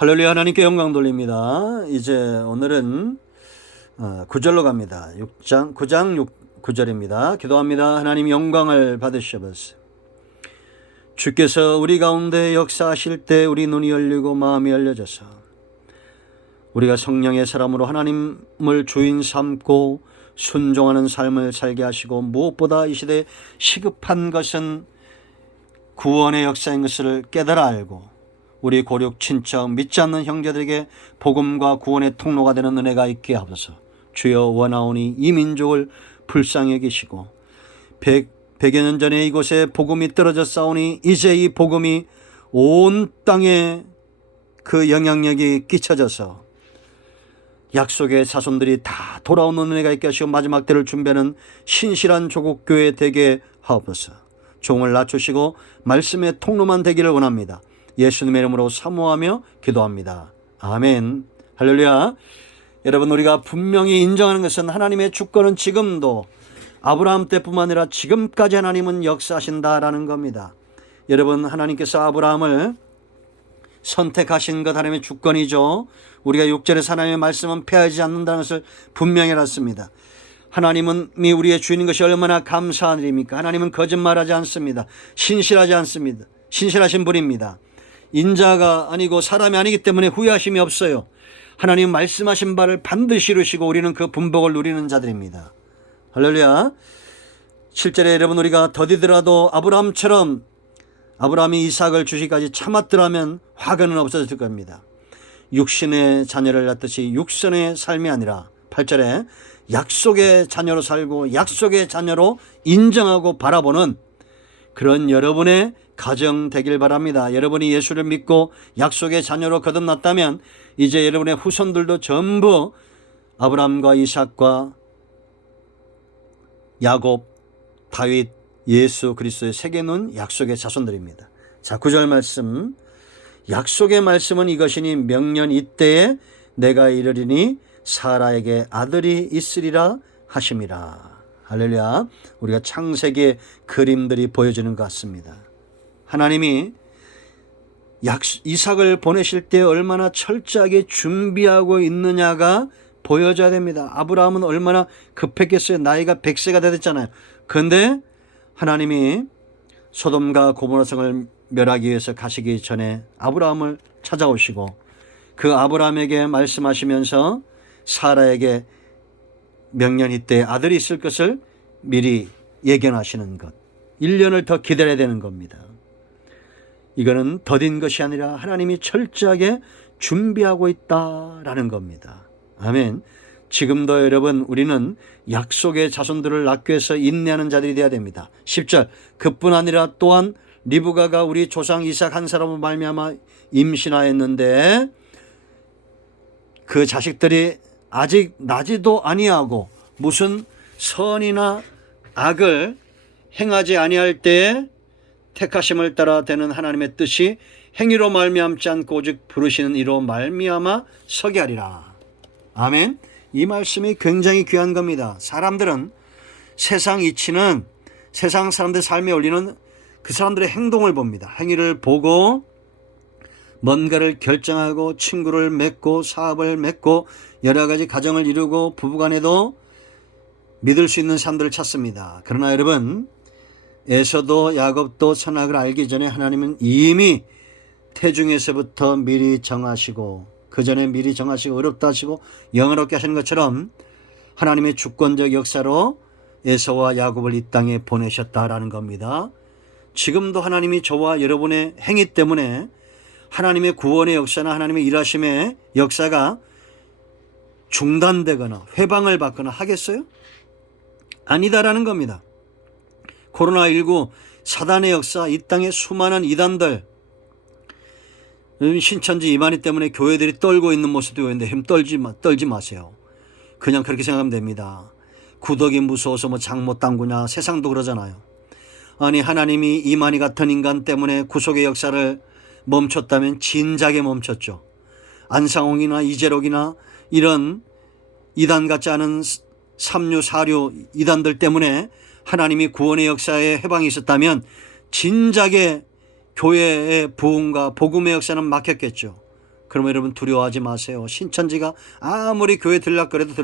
할렐루야. 하나님께 영광 돌립니다. 이제 오늘은 9절로 갑니다. 9장 9절입니다. 기도합니다. 하나님 영광을 받으셔보세요. 주께서 우리 가운데 역사하실 때 우리 눈이 열리고 마음이 열려져서 우리가 성령의 사람으로 하나님을 주인 삼고 순종하는 삶을 살게 하시고, 무엇보다 이 시대에 시급한 것은 구원의 역사인 것을 깨달아 알고 우리 고륙 친척 믿지 않는 형제들에게 복음과 구원의 통로가 되는 은혜가 있게 하소서. 주여, 원하오니 이 민족을 불쌍히 여기시고 100여 년 전에 이곳에 복음이 떨어져 싸우니 이제 이 복음이 온 땅에 그 영향력이 끼쳐져서 약속의 자손들이 다 돌아오는 은혜가 있게 하시고 마지막 때를 준비하는 신실한 조국교회 되게 하옵소서. 종을 낮추시고 말씀의 통로만 되기를 원합니다. 예수님의 이름으로 사모하며 기도합니다. 아멘. 할렐루야. 여러분, 우리가 분명히 인정하는 것은 하나님의 주권은 지금도 아브라함 때뿐만 아니라 지금까지 하나님은 역사하신다라는 겁니다. 여러분, 하나님께서 아브라함을 선택하신 것 하나님의 주권이죠. 우리가 6절에서 하나님의 말씀은 패하지 않는다는 것을 분명히 알았습니다. 하나님이 우리의 주인인 것이 얼마나 감사한 일입니까? 하나님은 거짓말하지 않습니다. 신실하지 않습니다. 신실하신 분입니다. 인자가 아니고 사람이 아니기 때문에 후회하심이 없어요. 하나님 말씀하신 바를 반드시 이루시고 우리는 그 분복을 누리는 자들입니다. 할렐루야. 7절에 여러분, 우리가 더디더라도 아브라함처럼 아브라함이 이삭을 주시기까지 참았더라면 화근은 없어졌을 겁니다. 육신의 자녀를 낳듯이 육선의 삶이 아니라 8절에 약속의 자녀로 살고 약속의 자녀로 인정하고 바라보는 그런 여러분의 가정 되길 바랍니다. 여러분이 예수를 믿고 약속의 자녀로 거듭났다면 이제 여러분의 후손들도 전부 아브라함과 이삭과 야곱, 다윗, 예수 그리스도의 세계는 약속의 자손들입니다. 자, 9절 말씀. 약속의 말씀은 이것이니 명년 이때에 내가 이르리니 사라에게 아들이 있으리라 하심이라. 할렐루야. 우리가 창세기의 그림들이 보여지는 것 같습니다. 하나님이 이삭을 보내실 때 얼마나 철저하게 준비하고 있느냐가 보여져야 됩니다. 아브라함은 얼마나 급했겠어요. 나이가 100세가 됐잖아요. 그런데 하나님이 소돔과 고모라성을 멸하기 위해서 가시기 전에 아브라함을 찾아오시고 그 아브라함에게 말씀하시면서 사라에게 명년 이때 아들이 있을 것을 미리 예견하시는 것, 1년을 더 기다려야 되는 겁니다. 이거는 더딘 것이 아니라 하나님이 철저하게 준비하고 있다라는 겁니다. 아멘. 지금도 여러분, 우리는 약속의 자손들을 낳기 위해서 인내하는 자들이 되어야 됩니다. 10절. 그뿐 아니라 또한 리브가가 우리 조상 이삭 한 사람을 말미암아 임신하였는데 그 자식들이 아직 나지도 아니하고 무슨 선이나 악을 행하지 아니할 때에 택하심을 따라 되는 하나님의 뜻이 행위로 말미암지 않고 오직 부르시는 이로 말미암아 서게 하리라. 아멘. 이 말씀이 굉장히 귀한 겁니다. 사람들은 세상 이치는 세상 사람들 삶에 올리는 그 사람들의 행동을 봅니다. 행위를 보고 뭔가를 결정하고 친구를 맺고 사업을 맺고 여러 가지 가정을 이루고 부부간에도 믿을 수 있는 사람들을 찾습니다. 그러나 여러분, 에서도 야곱도 선악을 알기 전에 하나님은 이미 태중에서부터 미리 정하시고 그 전에 미리 정하시고 어렵다 하시고 영어롭게 하시는 것처럼 하나님의 주권적 역사로 에서와 야곱을 이 땅에 보내셨다라는 겁니다. 지금도 하나님이 저와 여러분의 행위 때문에 하나님의 구원의 역사나 하나님의 일하심의 역사가 중단되거나 회방을 받거나 하겠어요? 아니다라는 겁니다. 코로나19 사단의 역사, 이 땅의 수많은 이단들, 신천지 이만희 때문에 교회들이 떨고 있는 모습도 있는데 힘 떨지 마세요. 그냥 그렇게 생각하면 됩니다. 구덕이 무서워서 뭐 장못 당구냐, 세상도 그러잖아요. 아니, 하나님이 이만희 같은 인간 때문에 구속의 역사를 멈췄다면 진작에 멈췄죠. 안상홍이나 이재록이나 이런 이단 같지 않은 삼류 사류 이단들 때문에 하나님이 구원의 역사에 해방이 있었다면 진작에 교회의 부흥과 복음의 역사는 막혔겠죠. 그러면 여러분 두려워하지 마세요. 신천지가 아무리 교회 들락거려도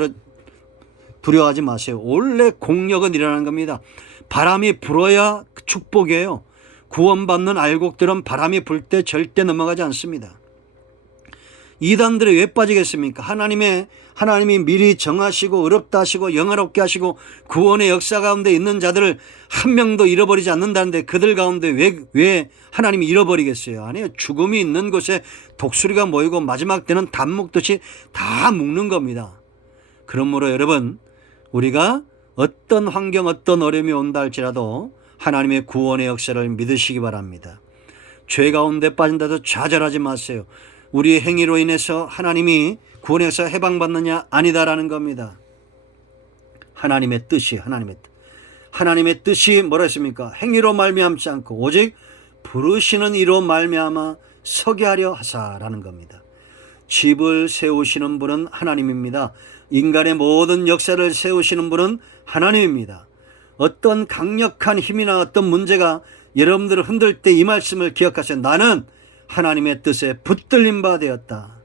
두려워하지 마세요. 원래 공력은 일어나는 겁니다. 바람이 불어야 축복이에요. 구원받는 알곡들은 바람이 불 때 절대 넘어가지 않습니다. 이단들이 왜 빠지겠습니까? 하나님이 미리 정하시고 어렵다 하시고 영화롭게 하시고 구원의 역사 가운데 있는 자들을 한 명도 잃어버리지 않는다는데 그들 가운데 왜 하나님이 잃어버리겠어요? 아니에요. 죽음이 있는 곳에 독수리가 모이고 마지막 때는 담 묶듯이 다 묶는 겁니다. 그러므로 여러분, 우리가 어떤 환경, 어떤 어려움이 온다 할지라도 하나님의 구원의 역사를 믿으시기 바랍니다. 죄 가운데 빠진다도 좌절하지 마세요. 우리의 행위로 인해서 하나님이 구원의 역사 해방받느냐? 아니다라는 겁니다. 하나님의 뜻이 하나님의 뜻이 뭐라 했습니까? 행위로 말미암지 않고 오직 부르시는 이로 말미암아 서게 하려 하사라는 겁니다. 집을 세우시는 분은 하나님입니다. 인간의 모든 역사를 세우시는 분은 하나님입니다. 어떤 강력한 힘이나 어떤 문제가 여러분들을 흔들 때 이 말씀을 기억하세요. 나는 하나님의 뜻에 붙들린 바 되었다.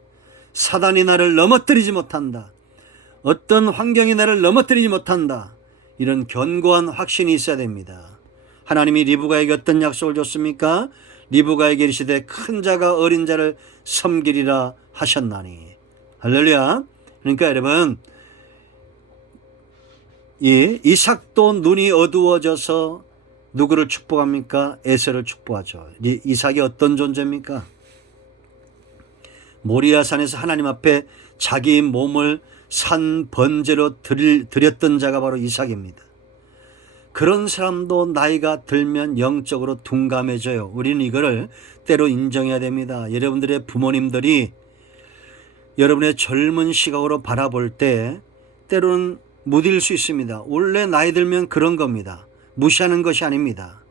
사단이 나를 넘어뜨리지 못한다. 어떤 환경이 나를 넘어뜨리지 못한다. 이런 견고한 확신이 있어야 됩니다. 하나님이 리브가에게 어떤 약속을 줬습니까? 리브가에게 이르시되 큰 자가 어린 자를 섬기리라 하셨나니. 할렐루야. 그러니까 여러분, 이삭도 눈이 어두워져서 누구를 축복합니까? 에서를 축복하죠. 이삭이 어떤 존재입니까? 모리아산에서 하나님 앞에 자기 몸을 산 번제로 드렸던 자가 바로 이삭입니다. 그런 사람도 나이가 들면 영적으로 둔감해져요. 우리는 이거를 때로 인정해야 됩니다. 여러분들의 부모님들이 여러분의 젊은 시각으로 바라볼 때 때로는 무딜 수 있습니다. 원래 나이 들면 그런 겁니다. 무시하는 것이 아닙니다.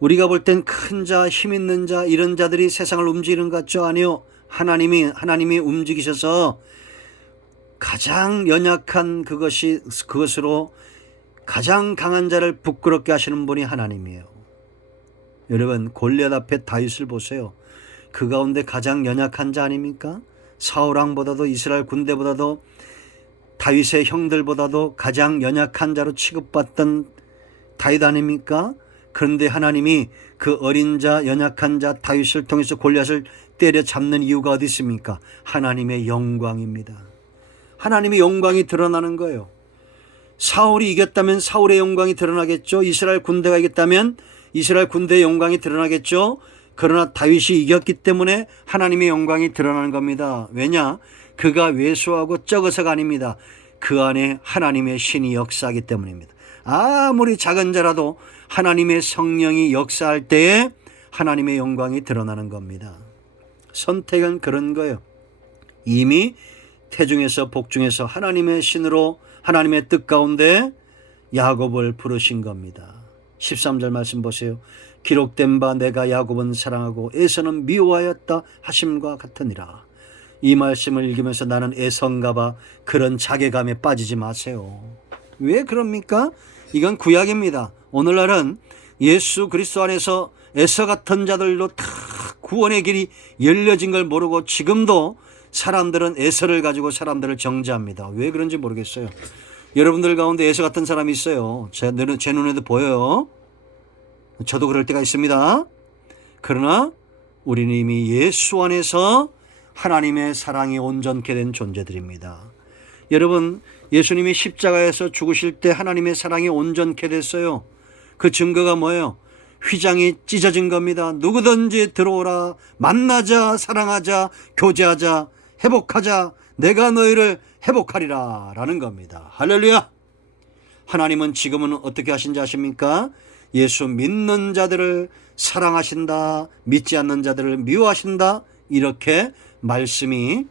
우리가 볼 땐 큰 자, 힘 있는 자, 이런 자들이 세상을 움직이는 것 같죠? 아니요. 하나님이 움직이셔서 가장 연약한 그것으로 가장 강한 자를 부끄럽게 하시는 분이 하나님이에요. 여러분, 골리앗 앞에 다윗을 보세요. 그 가운데 가장 연약한 자 아닙니까? 사울왕보다도 이스라엘 군대보다도 다윗의 형들보다도 가장 연약한 자로 취급받던 다윗 아닙니까? 그런데 하나님이 그 어린 자, 연약한 자 다윗을 통해서 골리앗을 때려잡는 이유가 어디 있습니까? 하나님의 영광입니다. 하나님의 영광이 드러나는 거예요. 사울이 이겼다면 사울의 영광이 드러나겠죠. 이스라엘 군대가 이겼다면 이스라엘 군대의 영광이 드러나겠죠. 그러나 다윗이 이겼기 때문에 하나님의 영광이 드러나는 겁니다. 왜냐? 그가 왜소하고 적어서가 아닙니다. 그 안에 하나님의 신이 역사하기 때문입니다. 아무리 작은 자라도 하나님의 성령이 역사할 때에 하나님의 영광이 드러나는 겁니다. 선택은 그런 거예요. 이미 태중에서 복중에서 하나님의 신으로 하나님의 뜻 가운데 야곱을 부르신 겁니다. 13절 말씀 보세요. 기록된 바 내가 야곱은 사랑하고 에서는 미워하였다 하심과 같으니라. 이 말씀을 읽으면서 나는 에서인가 봐, 그런 자괴감에 빠지지 마세요. 왜 그럽니까? 이건 구약입니다. 오늘날은 예수 그리스도 안에서 에서 같은 자들로 다 구원의 길이 열려진 걸 모르고 지금도 사람들은 에서를 가지고 사람들을 정죄합니다. 왜 그런지 모르겠어요. 여러분들 가운데 에서 같은 사람이 있어요. 제 눈에도 보여요. 저도 그럴 때가 있습니다. 그러나 우리는 이미 예수 안에서 하나님의 사랑이 온전케 된 존재들입니다. 여러분, 예수님이 십자가에서 죽으실 때 하나님의 사랑이 온전케 됐어요. 그 증거가 뭐예요? 휘장이 찢어진 겁니다. 누구든지 들어오라, 만나자, 사랑하자, 교제하자, 회복하자, 내가 너희를 회복하리라 라는 겁니다. 할렐루야. 하나님은 지금은 어떻게 하신지 아십니까? 예수 믿는 자들을 사랑하신다, 믿지 않는 자들을 미워하신다, 이렇게 말씀이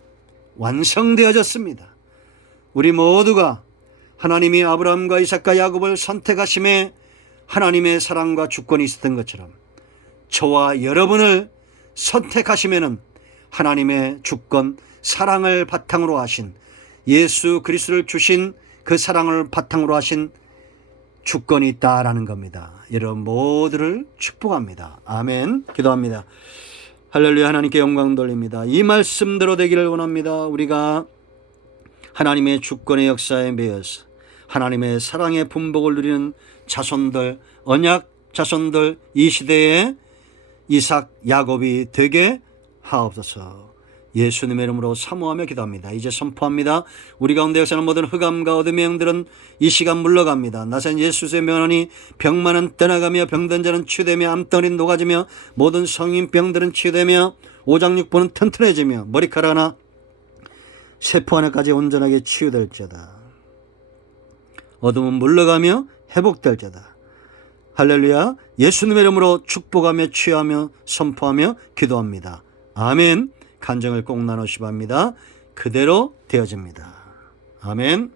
완성되어졌습니다. 우리 모두가 하나님이 아브라함과 이삭과 야곱을 선택하심에 하나님의 사랑과 주권이 있었던 것처럼 저와 여러분을 선택하시면은 하나님의 주권, 사랑을 바탕으로 하신, 예수 그리스도를 주신 그 사랑을 바탕으로 하신 주권이 있다라는 겁니다. 여러분 모두를 축복합니다. 아멘. 기도합니다. 할렐루야. 하나님께 영광 돌립니다. 이 말씀대로 되기를 원합니다. 우리가 하나님의 주권의 역사에 매여서 하나님의 사랑의 분복을 누리는 자손들, 언약 자손들, 이 시대에 이삭, 야곱이 되게 하옵소서. 예수님의 이름으로 사모하며 기도합니다. 이제 선포합니다. 우리 가운데 역사는 모든 흑암과 어둠의 영들은 이 시간 물러갑니다. 나사렛 예수의 명하니 병만은 떠나가며 병든 자는 치유되며 암덩이는 녹아지며 모든 성인병들은 치유되며 오장육부는 튼튼해지며 머리카락 하나 세포 하나까지 온전하게 치유될지어다. 어둠은 물러가며 회복될지어다. 할렐루야. 예수님의 이름으로 축복하며 치유하며 선포하며 기도합니다. 아멘. 간증을 꼭 나누시 바랍니다. 그대로 되어집니다. 아멘.